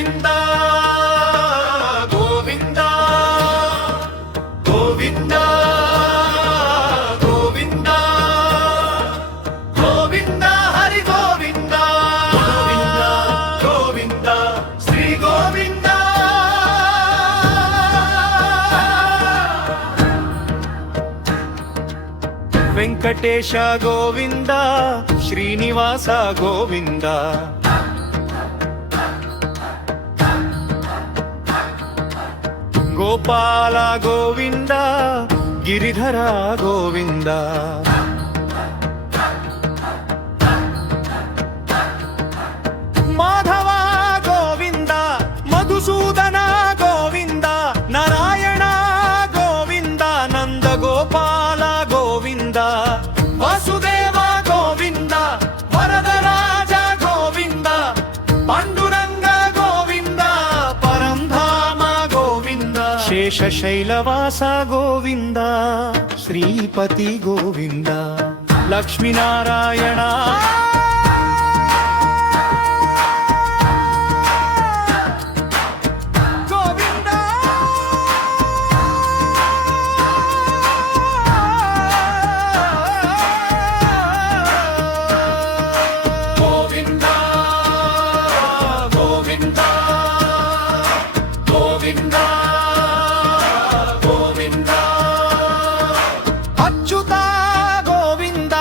Govinda Govinda Govinda Govinda Govinda Hari Govinda Govinda Govinda Shri Govinda Venkatesha Govinda Srinivasa Govinda Gopala Govinda Giridhara Govinda Madhava Govinda Madhusudana Govinda Narayana Govinda Nandagopala Govinda Vasudeva Govinda Varadaraja Govinda Panduranga Govinda Parandhama Govinda శేషశైలవాస Govinda Sripati Govinda Lakshminarayana Achyuta Govinda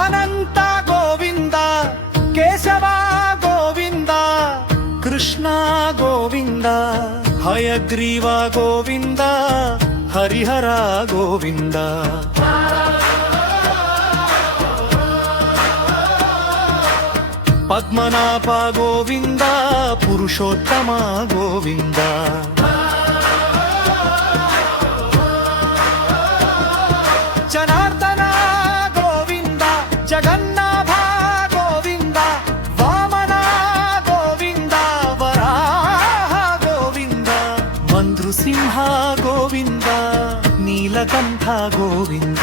Anantha Govinda Keshava Govinda Krishna Govinda Hayagriva Govinda Harihara Govinda Padmanabha Govinda Purushottama Govinda Janardhana Govinda Jagannath Govinda Vamana Govinda Varaha Govinda మందృసింహ Govinda Neelakantha Govinda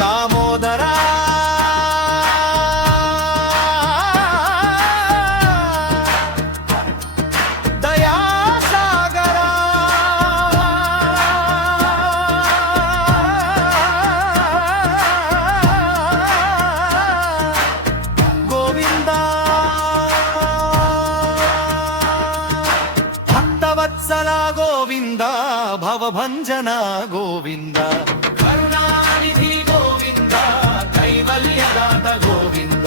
దామోదరా దయాసాగరా Govinda Bhaktavatsala Govinda భవభంజన Govinda Karunanidhi Govinda కైవల్యదాత Govinda